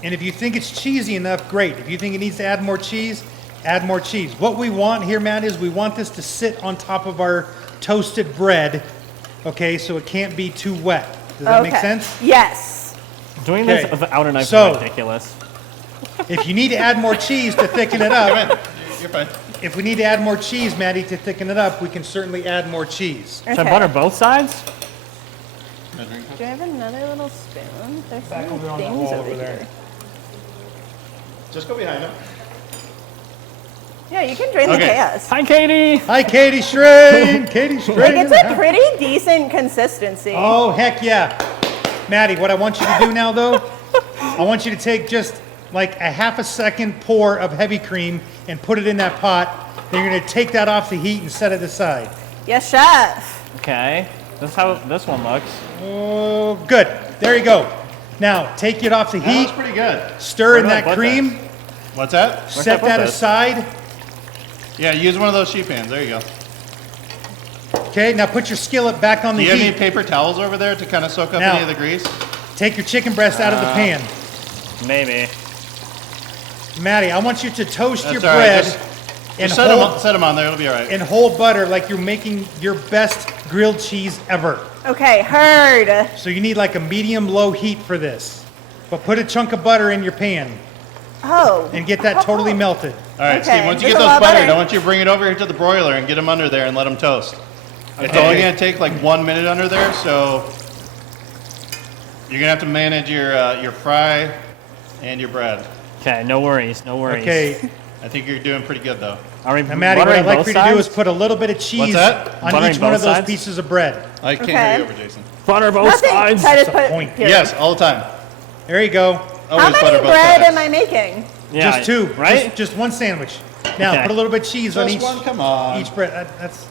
And if you think it's cheesy enough, great. If you think it needs to add more cheese, add more cheese. What we want here, Matt, is we want this to sit on top of our toasted bread. Okay, so it can't be too wet. Does that make Okay. sense? Yes. Doing Okay. this without a knife So- is ridiculous. If you need to add more cheese to thicken it Come up, in. You're fine. if we need to add more cheese, Maddie, to thicken it up, we can certainly add more cheese. Should I butter both sides? Do you have another little spoon? There's so many over on the things wall over over there. here. Just go behind him. Yeah, you can drain the Okay. chaos. Hi, Katie. Hi, Katie Strain. Katie Strain. Like, in it's the a house. pretty decent consistency. Oh, heck yeah. Maddie, what I want you to do now, though, I want you to take just like a half a second pour of heavy cream and put it in that pot. Then you're going to take that off the heat and set it aside. Yes, chef. Okay. This is how this one looks. Oh, good. There you go. Now, take it off the That heat, was pretty good. stir Where in do I that put cream, What's that? Where can I set put that this? aside. Yeah, use one of those sheet pans. There you go. Okay, now put your skillet back on Do the you have any heat. paper towels over there to kind of soak up Now- any of the grease? Take your chicken breast out of the pan. Maybe. Maddie, I want you to toast That's your all right. bread Just and set them on there. It'll be all right. and whole butter like you're making your best grilled cheese ever. Okay, heard. So you need like a medium-low heat for this. But put a chunk of butter in your pan Oh. and get that totally melted. All right, Okay, Steve, once you there's get a those lot buttered, better. I want you to bring it over here to the broiler and get them under there and let them toast. It's Okay. only going to take like 1 minute under there, so you're going to have to manage your fry and your bread. Okay, no worries, no worries. Okay, I think you're doing pretty good, though. Are we now Maddie, what buttering I'd like both for you to do is sides? put a little bit of cheese that? on Buttering each one of both those sides? pieces of bread. I can't Okay. hear you over, Jason. Butter both Nothing. sides. So I just That's the put point. here. Yes, all the time. There you go. Always How butter many both bread sides. am I making? Yeah, Just two, right? Just one sandwich. Now Okay. put a little bit of cheese on Just each one, come on. each bread. That's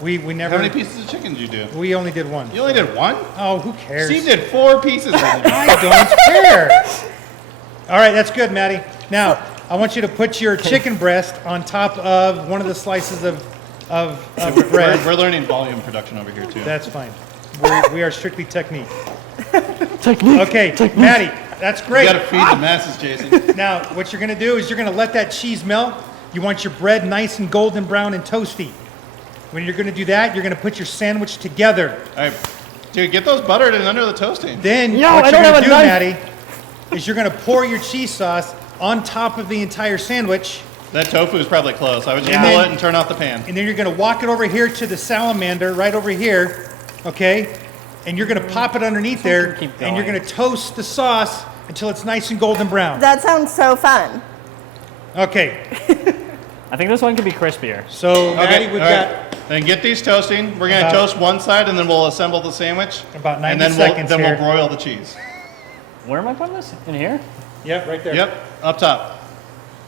we How never. many pieces of chicken did you do? We only did one. You only did one? Oh, who cares? Steve did 4 pieces. I don't care. All right, that's good, Maddie. Now, I want you to put your chicken breast on top of one of the slices of bread. We're learning volume production over here, too. That's fine. We are strictly technique. Technique. Okay, Maddie, that's You great. got to feed the masses, Jason. Now, what you're going to do is you're going to let that cheese melt. You want your bread nice and golden brown and toasty. When you're going to do that, you're going to put your sandwich together. All right, dude, get those buttered and under the toasting. Then Yo, what I you're don't going have to a do, knife. Maddie, is you're going to pour your cheese sauce on top of the entire sandwich. That tofu is probably close. I would just Yeah. pull it and turn off the pan. And then you're going to walk it over here to the salamander right over here, okay? And you're going to pop it underneath there, Keep and you're going. going to toast the sauce until it's nice and golden brown. That sounds so fun. Okay, I think this one could be crispier. so Maddie, Okay, we've all got right. Then get these toasting. We're going to About- toast one side, and then we'll assemble the sandwich. About 90 and then seconds we'll here. broil the cheese. Where am I putting this? In here? Yep, right there. Yep, up top.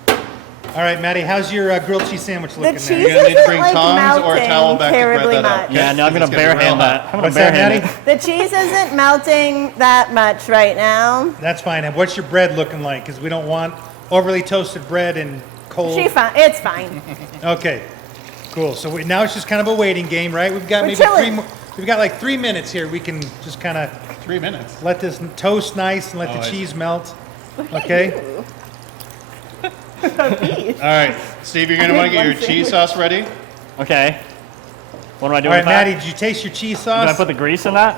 All right, Maddie, how's your grilled cheese sandwich The looking cheese there? You're gonna need to isn't bring like tongs or a towel melting back to spread terribly that out. much. Okay? Yeah, no, I'm Because gonna it's gonna be real barehand hot. that. I'm gonna What's that, barehand Maddie? it. The cheese isn't melting that much right now. That's fine. And what's your bread looking like? Because we don't want overly toasted bread and cold. It's fine. Okay, cool. So now it's just kind of a waiting game, right? We've got We're maybe chilling. we've got like 3 minutes here. We can just kind of 3 minutes. let this toast nice and let Oh, the I see. cheese melt. Okay. All right, Steve, you're going to want to get your cheese sauce ready. Okay. What do I do All right, with that? Maddie, did you taste your cheese Did I sauce? put the grease in that?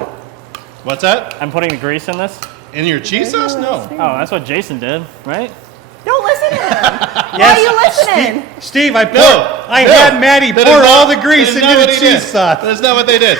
What's that? I'm putting the grease in this? In your cheese sauce? No. Oh, that's what Jason did, right? Don't listen to him. Yes. Why are you listening? Steve, I No. had Maddie That pour is not- all the that grease is into not the what he cheese did. sauce. That's not what they did.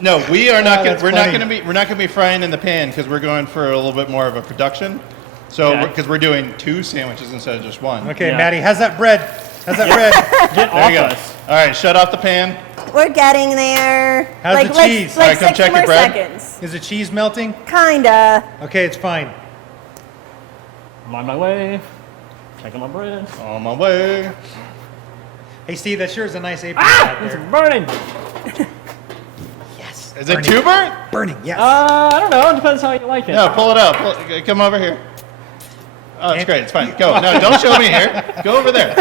No, we are not. that's We're not funny. going to be. We're not going to be frying in the pan because we're going for a little bit more of a production. So, Okay. because we're doing 2 sandwiches instead of just one. Okay, Yeah. Maddie, how's that bread? How's that bread? Get There off you go. us. All right, shut off the pan. We're getting there. How's the cheese? Like All right, come 60 check your more bread. seconds. Is the cheese melting? Kinda. Okay, it's fine. I'm on my way. Checking my bread. On my way. Hey, Steve, that sure is a nice apron Ah! out It's there. burning. Is it too burnt? Burning, yes. I don't know. It depends how you like it. No, pull it out. Come over here. Oh, it's great. It's fine. Go. No, don't show me here. Go over there.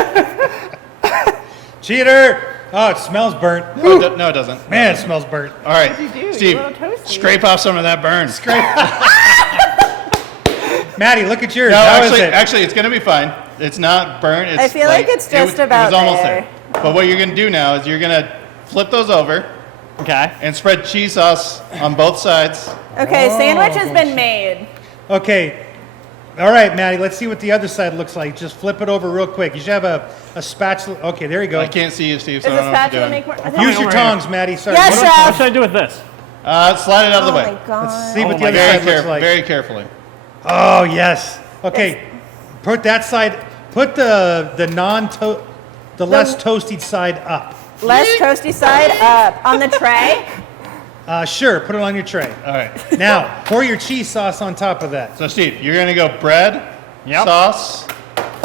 Cheater! Oh, it smells burnt. No, it doesn't. Man, it smells burnt. All right, What'd you do? Steve, You're a little toasty. scrape off some of that burn. Maddie, look at yours. No, How is it? actually, it's gonna be fine. It's not burnt. It's I feel like it's just about It was almost there. there. But what you're gonna do now is you're gonna flip those over Okay. and spread cheese sauce on both sides. Okay, Oh, sandwich has been made. Okay. All right, Maddie, let's see what the other side looks like. Just flip it over real quick. You should have a spatula. Okay, there you go. I can't see you, Steve, so Does I the don't know what spatula you're make doing. more? Use your over here. tongs, Maddie. Sorry. Yes, What- chef. What should I do with this? Slide it out of the Oh way. my god. Let's see what Oh the my other God. side looks like. Very carefully. Oh, yes. Okay. Put that side, put the less toasted side up. Less toasty side up on the tray. Sure, put it on your tray. All right. Now, pour your cheese sauce on top of that. So, Steve, you're gonna go bread, Yep. sauce,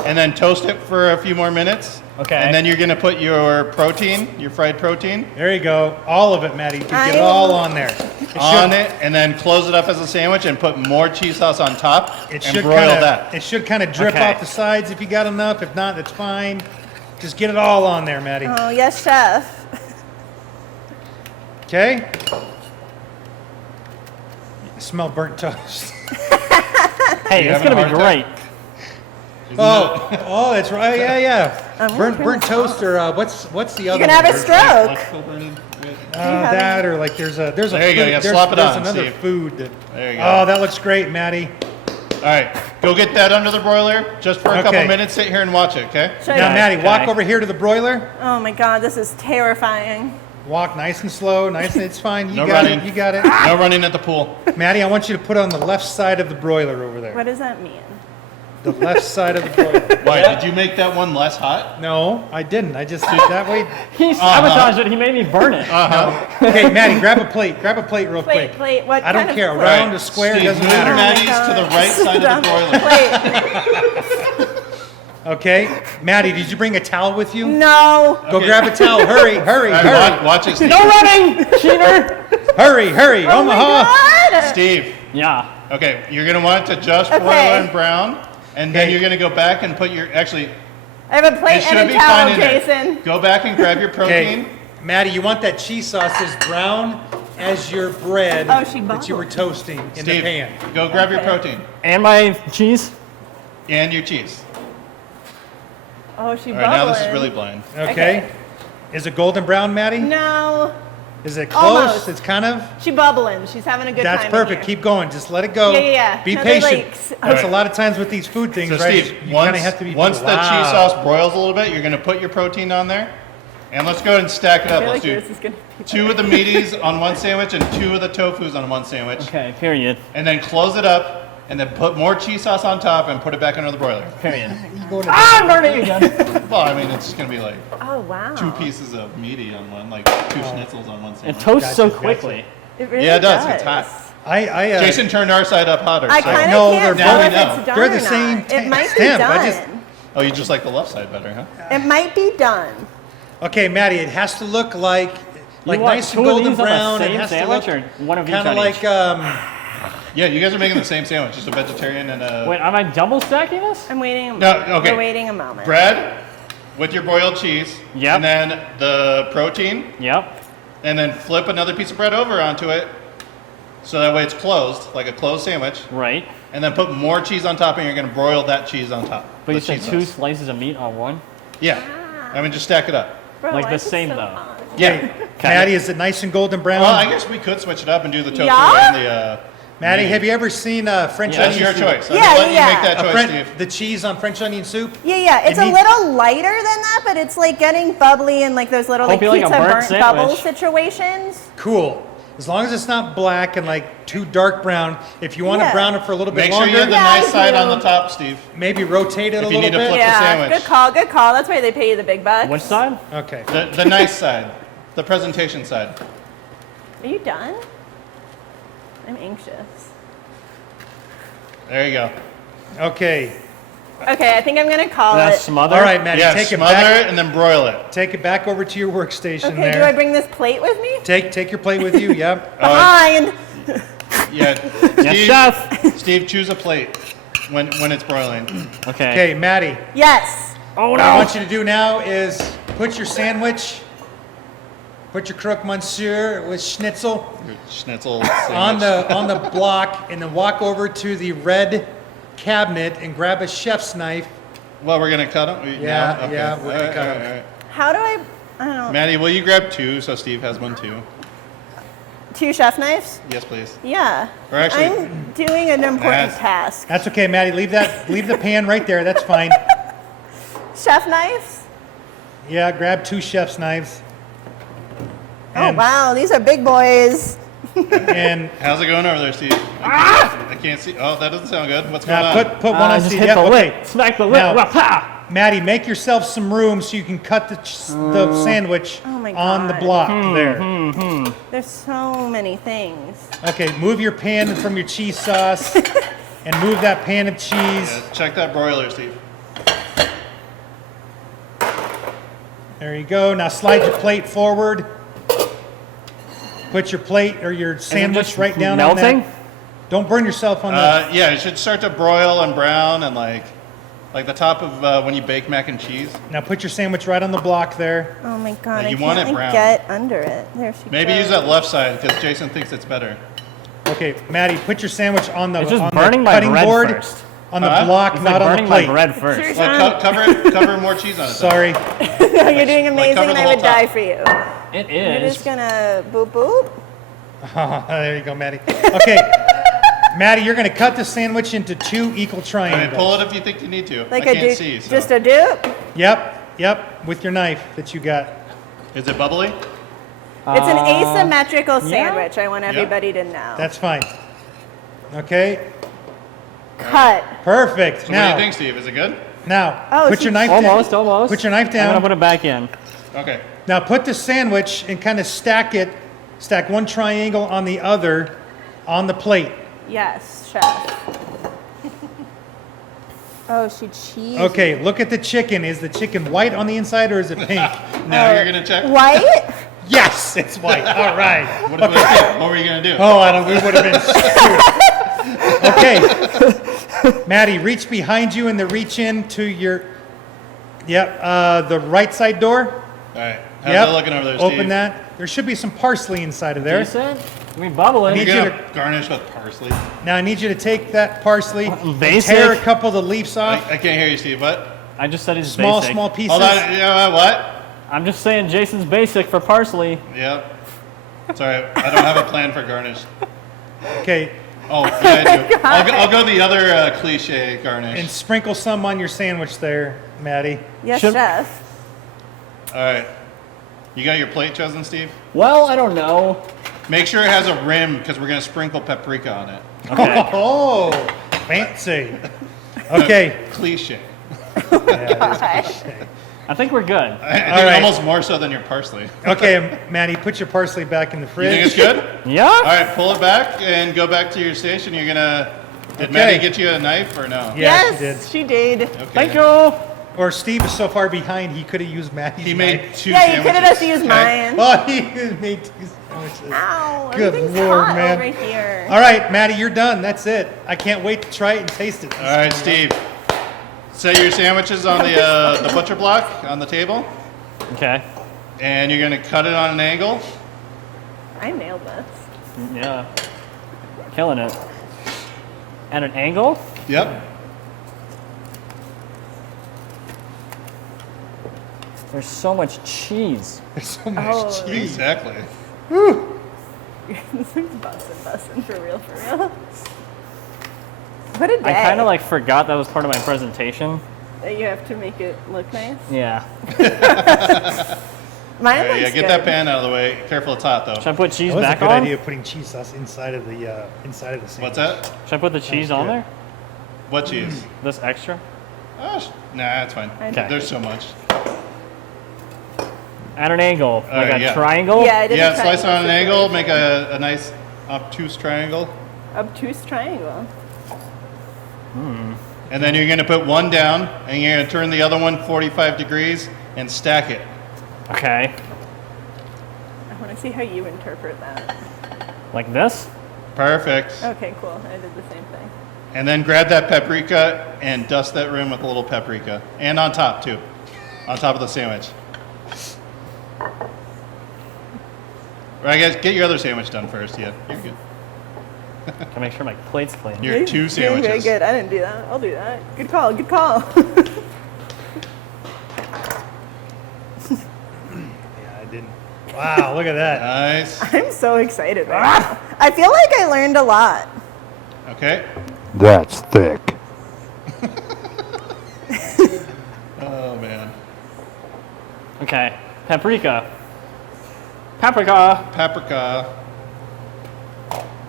and then toast it for a few more minutes. Okay. And then you're gonna put your protein, your fried protein, There you go. All of it, Maddie. Get it I- all on there. on it, and then close it up as a sandwich and put more cheese sauce on top It and should broil kind of. that. It should kind of drip Okay. off the sides if you got enough. If not, that's fine. Just get it all on there, Maddie. Oh yes, chef. Okay. I smell burnt toast. Hey, You it's having gonna a be hard great. Oh, that's right. Yeah. I'm Burnt gonna toast or what's the You other? can have one? a stroke. Uh, that or like there's a There you go, food- yeah, there's, slap it there's on, another Steve. food that. There you go. Oh, that looks great, Maddie. All right, go get that under the broiler just for a couple Okay. minutes. Sit here and watch it, okay? Should Now, I- Maddie, walk okay. over here to the broiler. Oh my god, this is terrifying. Walk nice and slow, nice and it's fine. You No got running. it. You got it. No running at the pool. Maddie, I want you to put on the left side of the broiler over there. What does that mean? The left side of the broiler. Why? Did you make that one less hot? No, I didn't. I just did that way. He sabotaged it. He made me burn it. Okay, Maddie, grab a plate. Grab a plate real quick. Plate. What I don't kind care. Of A plate? round, a square, Steve, doesn't move matter. Maddie's to the right side of the broiler. Plate. Okay, Maddie, did you bring a towel with you? No. Go Okay. grab a towel. Hurry, hurry, All right, hurry, watch it, Steve. No running, cheater. hurry, Oh my Omaha. god. Steve, Yeah. okay, you're gonna want it to just broil Okay. and brown, and then Okay. you're gonna go back and put your, actually, I have a it plate should and be a towel, fine in there. Jason. Go back and grab your protein, Maddie, you want that cheese sauce as brown as your bread Oh, she that you were bubbled. toasting in the Steve, pan. go grab your Okay. protein And my cheese. and your cheese. Oh, she All right, now this is bubbling. really blind. Okay. Okay. Is it golden brown, Maddie? No, Is it close? Almost. It's kind of. she bubbling. She's having a good That's time. perfect. In here. Keep going. Just let it go. Yeah. Be No, they're patient. like- That's a Alright. lot of times with these food things, So right? Steve, you once, kind of have to be. once the Wow. cheese sauce broils a little bit, you're going to put your protein on there. And let's go ahead and stack it I up. feel Let's like do this is gonna be 2 of the meaties on one sandwich and 2 of the tofus on one sandwich. Okay, period. And then close it up and then put more cheese sauce on top and put it back under the broiler. Period. You go to- I'm burning again. Well, I mean, it's going to be like Oh wow. 2 pieces of meaty on one, like 2 schnitzels on one It sandwich. toasts so Gotcha, gotcha. quickly. It really Yeah, it does. It's hot. I Jason turned our side up hotter. I so- kind No, of can't they're tell both- if No, it's done they're or the same not. It might stamp. be I done. just- Oh, you just like the left side better, huh? It might be done. Okay, Maddie, it has to look like You want nice 2 and of golden these on the brown. It same has to sandwich look or one of each kind of on like each? Yeah, you guys are making the same sandwich, just a vegetarian and a Wait, am I double stacking this? I'm waiting. No, okay. We're waiting a moment. bread with your broiled cheese. Yep. And then the protein, Yep. and then flip another piece of bread over onto it, so that way it's closed, like a closed sandwich. Right. And then put more cheese on top, and you're gonna broil that cheese on top. But the you said cheese 2 sauce. slices of meat on one? Yeah. I mean, just stack it up. Bro, Like why the is it same, so though. hot? Yeah. Okay. Maddie, is it nice and golden brown? Well, I guess we could switch it up and do the tofu Yeah? and the. Maddie, have you ever seen French Yeah. That's onion your soup? choice. I'm Yeah, gonna let yeah, you make that A choice, Fren- Steve. the cheese on French onion soup? Yeah. It's It a needs- little lighter than that, but it's like getting bubbly and like those little like Hope you like a pizza burnt burnt sandwich. bubble situations. Cool. As long as it's not black and like too dark brown. If you want to Yeah. brown it for a little bit Make sure longer, you have the Yeah, I nice side on do. the top, Steve. maybe rotate it a If you little need to bit. flip- the Yeah, sandwich. good call, good call. That's why they pay you the big bucks. Which side? Okay. The nice side, the presentation side. Are you done? I'm anxious. There you go. Okay. Okay, I think I'm gonna call Now it. smother. All right, Maddie, Yeah, take it smother back. it and then broil it. Take it back over to your workstation Okay, there. do I bring this plate with me? Take your plate with you. Yep. Behind. Yeah. Yes, Steve, chef. Steve, choose a plate when it's broiling. Okay. Okay, Maddie. Yes. Oh What I no. want you to do now is put your sandwich, put your croque monsieur with schnitzel Your schnitzel on sandwich. the block, and then walk over to the red cabinet and grab a chef's knife. Well, we're gonna cut them. Yeah, Okay. yeah, we're gonna cut 'em. All right. How do I don't know. Maddie, will you grab 2 so Steve has one too? 2 chef knives? Yes, please. Yeah. Or actually- I'm doing an important Yes. task. That's okay, Maddie. Leave the pan right there. That's fine. Chef knives? Yeah, grab 2 chef's knives. Oh And- wow, these are big boys. And How's it going over there, Steve? I can't see. Oh, that doesn't sound good. What's going now on? put one on Just Steve. hit Yeah, the okay. lip. Smack the lip. Now- Rah-ha! Maddie, make yourself some room so you can cut the sandwich Oh my on the God. block Hmm, there. There's so many things. Okay, move your pan from your cheese sauce and move that pan of cheese. Yeah, check that broiler, Steve. There you go. Now slide your plate forward. Put your plate or your sandwich just right down melting? on that. Don't burn yourself on the. Yeah, it should start to broil and brown and like the top of when you bake mac and cheese. Now put your sandwich right on the block there. Oh my god, you I want can't it like, brown. get under it. There she Maybe goes. use that left side because Jason thinks it's better. Okay, Maddie, put your sandwich on the, It's just on burning the my cutting bread board, first. on the Huh? block, It's not like on the burning my plate. bread first. Seriously? Like cover more cheese on it. though. Sorry. No, you're doing amazing, cover and the I whole would die top. for you. It You're is. just gonna boop boop. There you go, Maddie. Okay, Maddie, you're going to cut the sandwich into 2 equal I mean, triangles. pull it if you think you need to. Like I a can't dupe. see. So. Just a dupe. Yep, with your knife that you got. Is it bubbly? It's an asymmetrical yeah. sandwich. I want everybody to know. That's fine. Okay, Cut. perfect. So what do now, you think, Steve? Is it good? now, Oh, put she- your knife down. Almost. Put your knife I'm down. gonna put it back in. Okay. Now put the sandwich and kind of stack it. Stack one triangle on the other on the plate. Yes, chef. Oh, she cheese. Okay, look at the chicken. Is the chicken white on the inside or is it pink? Now you're gonna check. White? Yes, it's white. All right. What were you gonna do? Oh, I don't. We would have been screwed. Okay, Maddie, reach behind you and then reach in to your. Yep, the right side door. All right. How's that looking over there, Steve? Open that. There should be some parsley inside of there. Decent. I mean, bubbling. Need You're you gonna garnish with parsley. Now I need you to take that parsley, and Basic. tear a couple of the leaves off. I can't hear you, Steve. What? I just said he's Small, basic. small pieces. Hold on. You know what? I'm just saying Jason's basic for parsley. Yep. Sorry, I don't have a plan for garnish. Okay, Oh, yeah, I do. I'll go the other cliche garnish. and sprinkle some on your sandwich there, Maddie. Yes, Should- chef. All right. You got your plate chosen, Steve? Well, I don't know. Make sure it has a rim because we're going to sprinkle paprika on it. Okay. Oh, fancy. Okay. Cliche. I think we're good. I think All right. almost more so than your parsley. Okay, Maddie, put your parsley back in the You fridge. think it's good? Yeah? All right, pull it back and go back to your station. You're going to... Did Okay. Maddie get you a knife or no? Yeah, Yes, she did. Okay. Thank you. Or Steve is so far behind, he could have used Maddie's He knife. made 2 Yeah, you sandwiches. could have just used okay? mine. Oh, he made 2 sandwiches. Ow, Good everything's Lord, hot man. over here. All right, Maddie, you're done. That's it. I can't wait to try it and taste it. All right, Steve. Set your sandwiches on the butcher block on the table, Okay. and you're going to cut it on an angle. I nailed this. Yeah. Killing it. At an angle? Yep. There's so much cheese. There's so much Oh. cheese. Exactly. bussin' for real, for real. What a day. I kind of like forgot that was part of my presentation. That you have to make it look nice. Yeah. Mine All right, looks yeah, get good. that pan out of the way. Careful, it's hot though. Should I put cheese That was a back good on? idea, putting cheese sauce inside of the sandwich. What's that? Should I put the cheese on good. there? What cheese? This extra? Oh, nah, it's fine. Okay. There's so much. At an angle. Like right, a yeah. triangle? Yeah, I did Yeah, a slice on an triangle. angle, make a nice obtuse triangle, Obtuse triangle. and then you're going to put one down, and you're going to turn the other one 45 degrees and stack it. Okay. I want to see how you interpret that. Like this? Perfect. Okay, cool. I did the same thing. And then grab that paprika and dust that rim with a little paprika, and on top too, on top of the sandwich. Right, guys, get your other sandwich done first. Yeah, you're good. Can make sure my plate's clean. Your 2 Doing sandwiches. very good. I didn't do that. I'll do that. Good call. Good call. Yeah, I didn't. Wow, look at that. Nice. I'm so excited right now. I feel like I learned a lot. Okay. That's thick. Oh man. Okay. Paprika. Paprika. Paprika.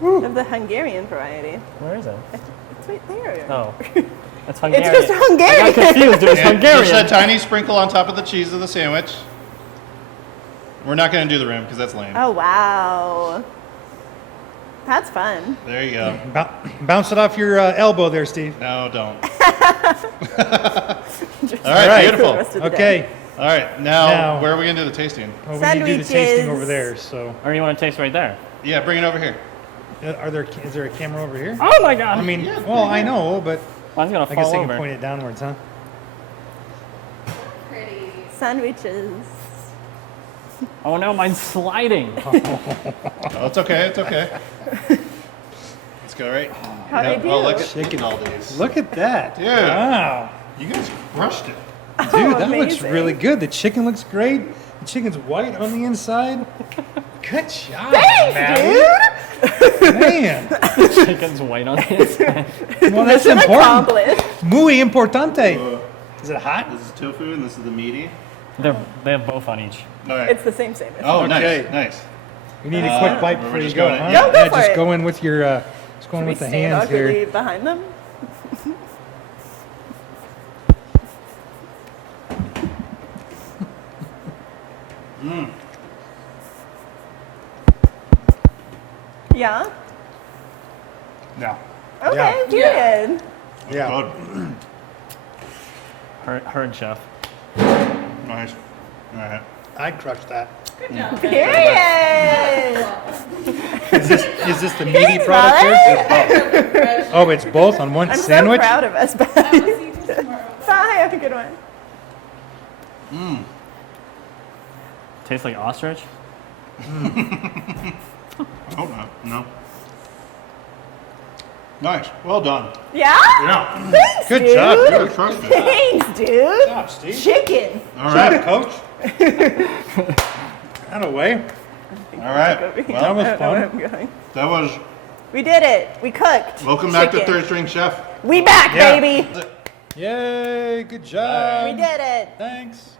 Of the Hungarian variety. Where is it? It's right there. Oh. That's Hungarian. It's just Hungarian. I got confused. It was And just a Hungarian. tiny sprinkle on top of the cheese of the sandwich. We're not going to do the rim because that's lame. Oh, wow. That's fun. There you go. Bounce it off your elbow there, Steve. No, don't. All Just right, right. for the beautiful. rest of the day. Okay. All right, now Now- where are we going to do the tasting? Well, we need to do the tasting Sandwiches. over there. So, Or you want to taste right there? Yeah, bring it over here. is there a camera over here? Oh my god. I mean, Yeah, well, I know, but Mine's gonna I guess fall they can over. point it downwards, huh? Sandwiches. Oh no, mine's sliding. Oh, it's okay. It's okay. Let's go right. How'd I do? Oh, look at all these. Look at that. Yeah. Wow. You guys crushed it. Dude, that looks amazing. really good. The chicken looks great. The chicken's white on the inside. Good job, Thanks, Maddie. dude. Man. Chicken's white on the inside. Well, that's Mission important. accomplished. Muy importante. Is it hot? This is tofu and this is the meaty. They have both on each. All right. It's the same sandwich. Oh, Okay. nice. You need a quick bite we're before you just go, going huh? in. Yeah, go for just it. go in with your, just go in Should we with the stand hands awkwardly here. behind them? Yeah? Yeah. Okay, Yeah. period. Yeah. Good. Heard, chef. Nice. All right. I'd crush that. Period. Is this the meaty product here? Oh, it's both on one I'm sandwich? so proud of us, Betty. Bye, have a good one. Tastes like ostrich. I hope not. No. Nice. Well done. Yeah? Yeah. Thanks, Good dude. job, dude. Good trust me. Thanks, dude. Good job, Steve. Chicken. All right. Coach. Out of way. All right. That Well, was I don't know where fun. I'm going. that was. We did it. We cooked. Welcome back to chicken. Third String Chef. We back, Yeah. baby. Yay, good job. We did it. Thanks.